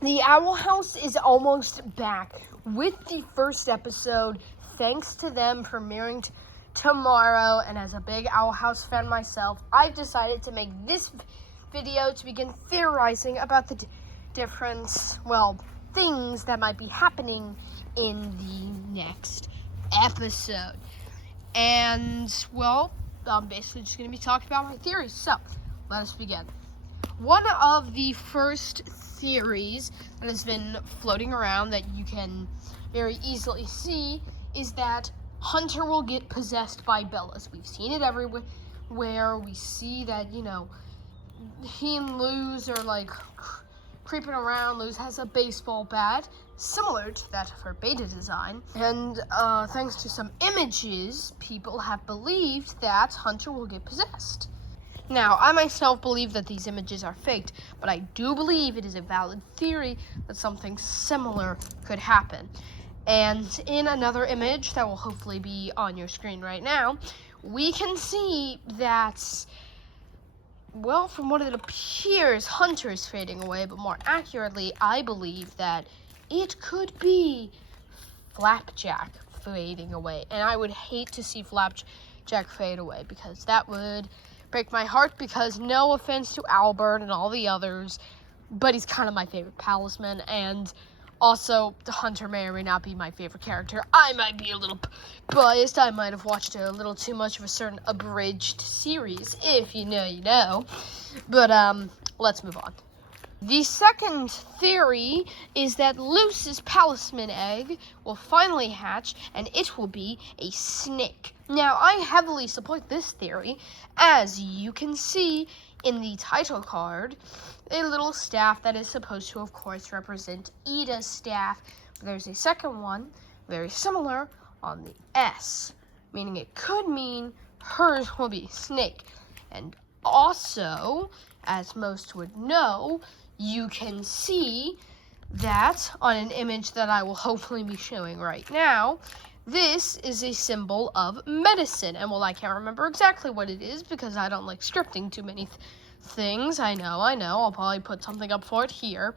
The Owl House is almost back with the first episode, thanks to them premiering tomorrow. And as a big Owl House fan myself, I've decided to make this video to begin theorizing about the different, things that might be happening in the next episode. And, I'm basically just going to be talking about my theories. So, let us begin. One of the first theories that has been floating around that you can very easily see is that Hunter will get possessed by Belos. We've seen it everywhere where we see that, he and Luz are creeping around. Luz has a baseball bat similar to that of her beta design. And thanks to some images, people have believed that Hunter will get possessed. Now, I myself believe that these images are faked, but I do believe it is a valid theory that something similar could happen. And in another image that will hopefully be on your screen right now, we can see that, from what it appears, Hunter is fading away, but more accurately, I believe that it could be Flapjack fading away. And I would hate to see Flapjack fade away, because that would break my heart, because no offense to Albert and all the others, but he's kind of my favorite palisman, and also Hunter may or may not be my favorite character. I might be a little biased. I might have watched a little too much of a certain abridged series. If you know, you know. But let's move on. The second theory is that Luz's palisman egg will finally hatch, and it will be a snake. Now, I heavily support this theory, as you can see in the title card, a little staff that is supposed to, of course, represent Ida's staff. There's a second one, very similar, on the S, meaning it could mean hers will be snake. And also, as most would know, you can see that on an image that I will hopefully be showing right now, this is a symbol of medicine. And I can't remember exactly what it is because I don't like scripting too many things. I know. I'll probably put something up for it here.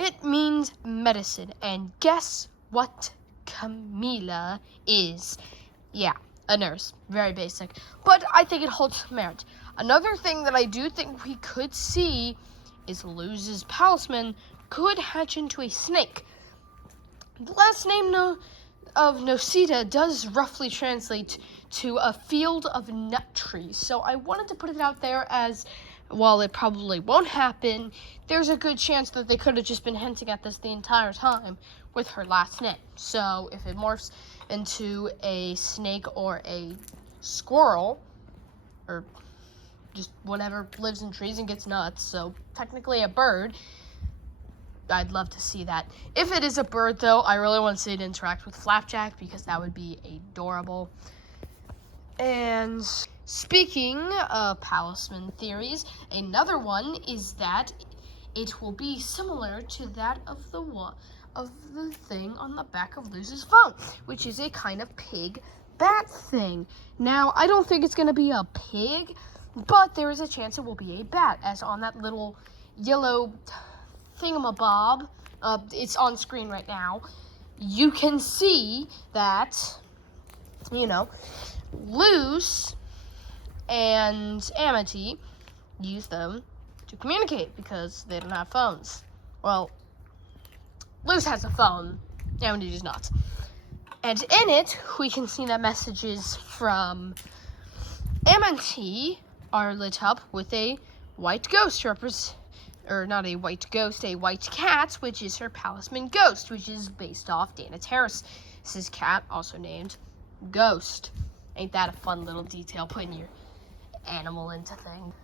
It means medicine. And guess what Camila is? Yeah, a nurse. Very basic. But I think it holds merit. Another thing that I do think we could see is Luz's palisman could hatch into a snake. The last name of Nosita does roughly translate to a field of nut trees. So I wanted to put it out there as, while it probably won't happen, there's a good chance that they could have just been hinting at this the entire time with her last name. So if it morphs into a snake or a squirrel, or just whatever lives in trees and gets nuts, so technically a bird, I'd love to see that. If it is a bird, though, I really want to see it interact with Flapjack, because that would be adorable. And speaking of palisman theories, another one is that it will be similar to that of the thing on the back of Luz's phone, which is a kind of pig bat thing. Now, I don't think it's going to be a pig, but there is a chance it will be a bat, as on that little yellow thingamabob, it's on screen right now, you can see that, Luz and Amity use them to communicate because they don't have phones. Well, Luz has a phone, Amity does not. And in it, we can see that messages from Amity are lit up with a white ghost not a white ghost, a white cat, which is her palisman Ghost, which is based off Dana Terrace's cat, also named Ghost. Ain't that a fun little detail, putting your animal into things?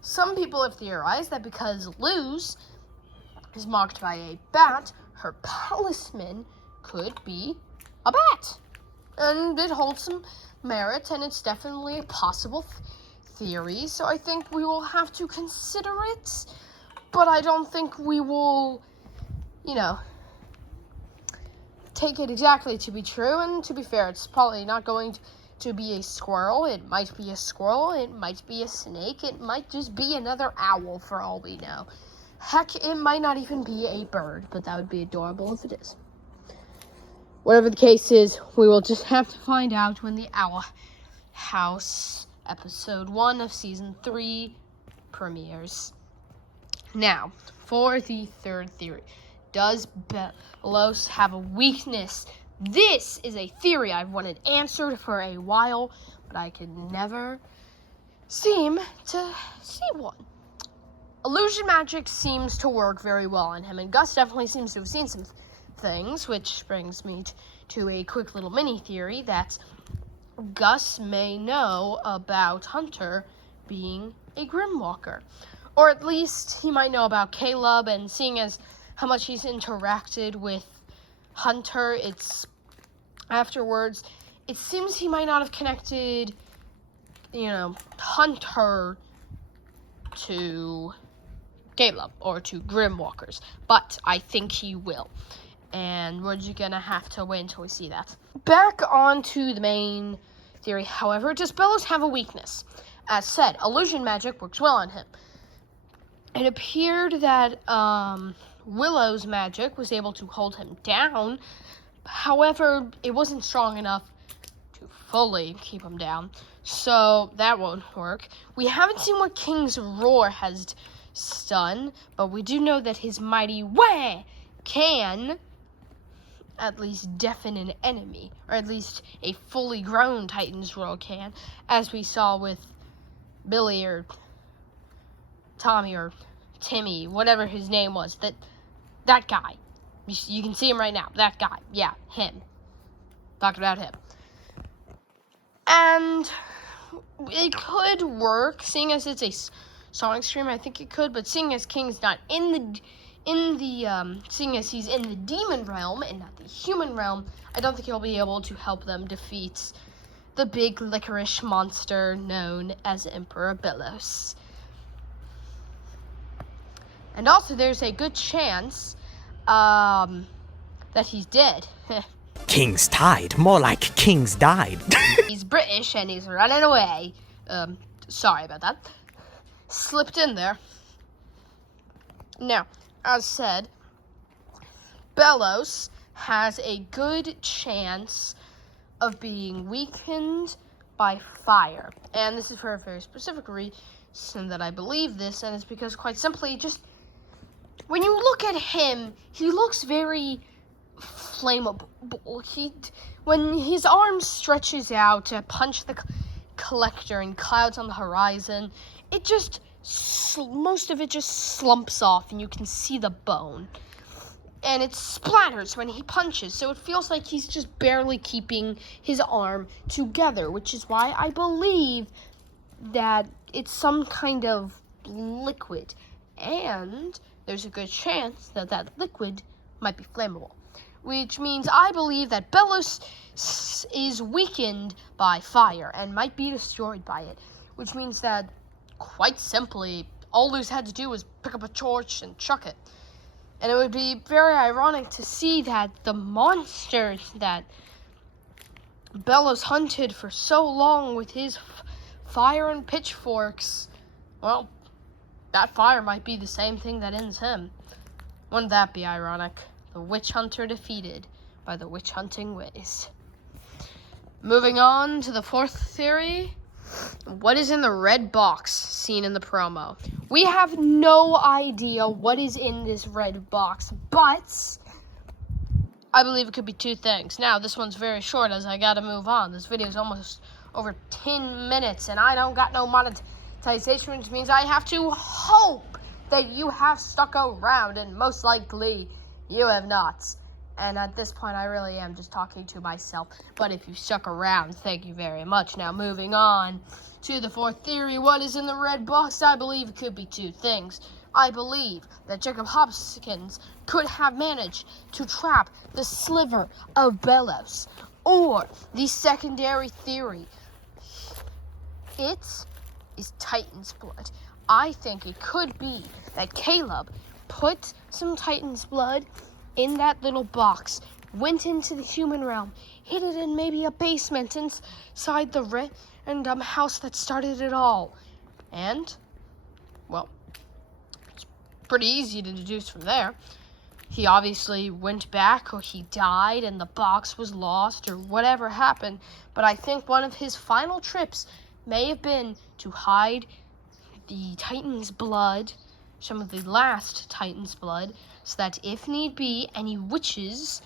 Some people have theorized that because Luz is marked by a bat, her palisman could be a bat. And it holds some merit, and it's definitely a possible theory, so I think we will have to consider it, but I don't think we will, take it exactly to be true, and to be fair, it's probably not going to be a squirrel. It might be a squirrel. It might be a snake. It might just be another owl for all we know. Heck, it might not even be a bird, but that would be adorable if it is. Whatever the case is, we will just have to find out when the Owl House episode 1 of season 3 premieres. Now, for the third theory. Does Belos have a weakness? This is a theory I've wanted answered for a while, but I could never seem to see one. Illusion magic seems to work very well on him, and Gus definitely seems to have seen some things, which brings me to a quick little mini theory that Gus may know about Hunter being a Grimwalker. Or at least he might know about Caleb, and seeing as how much he's interacted with Hunter, afterwards, it seems he might not have connected, Hunter to Caleb or to Grimwalkers, but I think he will. And we're just gonna have to wait until we see that. Back on to the main theory, however, does Belos have a weakness? As said, illusion magic works well on him. It appeared that Willow's magic was able to hold him down. However, it wasn't strong enough to fully keep him down, so that won't work. We haven't seen what King's Roar has done, but we do know that his mighty wah can at least deafen an enemy, or at least a fully grown Titan's Roar can, as we saw with Billy or Tommy or Timmy, whatever his name was, that guy. You can see him right now. That guy. Yeah, him. Talking about him. And it could work, seeing as it's a sonic stream. I think it could, but seeing as King's not seeing as he's in the demon realm and not the human realm, I don't think he'll be able to help them defeat the big licorice monster known as Emperor Belos. And also, there's a good chance that he's dead. King's tied, more like King's died. He's British and he's running away. Sorry about that. Slipped in there. Now, as said, Belos has a good chance of being weakened by fire. And this is for a very specific reason that I believe this, and it's because, quite simply, just when you look at him, he looks very flammable. When his arm stretches out to punch the collector and clouds on the horizon, it just, most of it just slumps off and you can see the bone. And it splatters when he punches, so it feels like he's just barely keeping his arm together, which is why I believe that it's some kind of liquid. And there's a good chance that that liquid might be flammable, which means I believe that Belos is weakened by fire and might be destroyed by it, which means that, quite simply, all Luz had to do was pick up a torch and chuck it. And it would be very ironic to see that the monster that Belos hunted for so long with his fire and pitchforks, well, that fire might be the same thing that ends him. Wouldn't that be ironic? The witch hunter defeated by the witch hunting ways. Moving on to the fourth theory. What is in the red box seen in the promo? We have no idea what is in this red box, but I believe it could be two things. Now, this one's very short as I gotta move on. This video is almost over 10 minutes and I don't got no monetization, which means I have to hope that you have stuck around, and most likely you have not. And at this point, I really am just talking to myself. But if you stuck around, thank you very much. Now, moving on to the fourth theory. What is in the red box? I believe it could be two things. I believe that Jacob Hopkins could have managed to trap the sliver of Belos. Or the secondary theory. It is Titan's blood. I think it could be that Caleb put some Titan's blood in that little box went into the human realm, hid it in maybe a basement inside the random house that started it all. And, well, it's pretty easy to deduce from there. He obviously went back, or he died and the box was lost, or whatever happened. But I think one of his final trips may have been to hide the Titan's blood, some of the last Titan's blood, so that if need be, any witches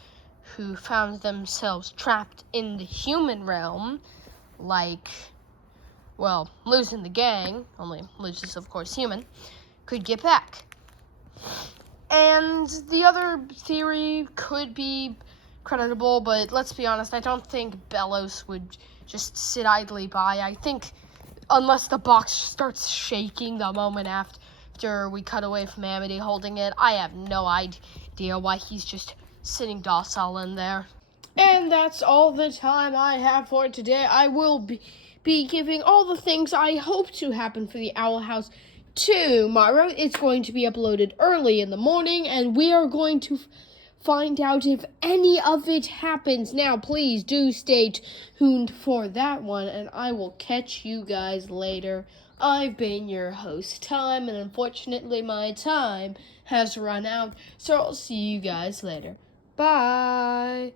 who found themselves trapped in the human realm, like, well, Luz and the gang, only Luz is of course human, could get back. And the other theory could be creditable, but let's be honest, I don't think Belos would just sit idly by. I think unless the box starts shaking the moment after we cut away from Amity holding it, I have no idea why he's just sitting docile in there. And that's all the time I have for today. I will be giving all the things I hope to happen for the Owl House tomorrow. It's going to be uploaded early in the morning, and we are going to find out if any of it happens. Now, please do stay tuned for that one, and I will catch you guys later. I've been your host, Time, and unfortunately my time has run out, so I'll see you guys later. Bye!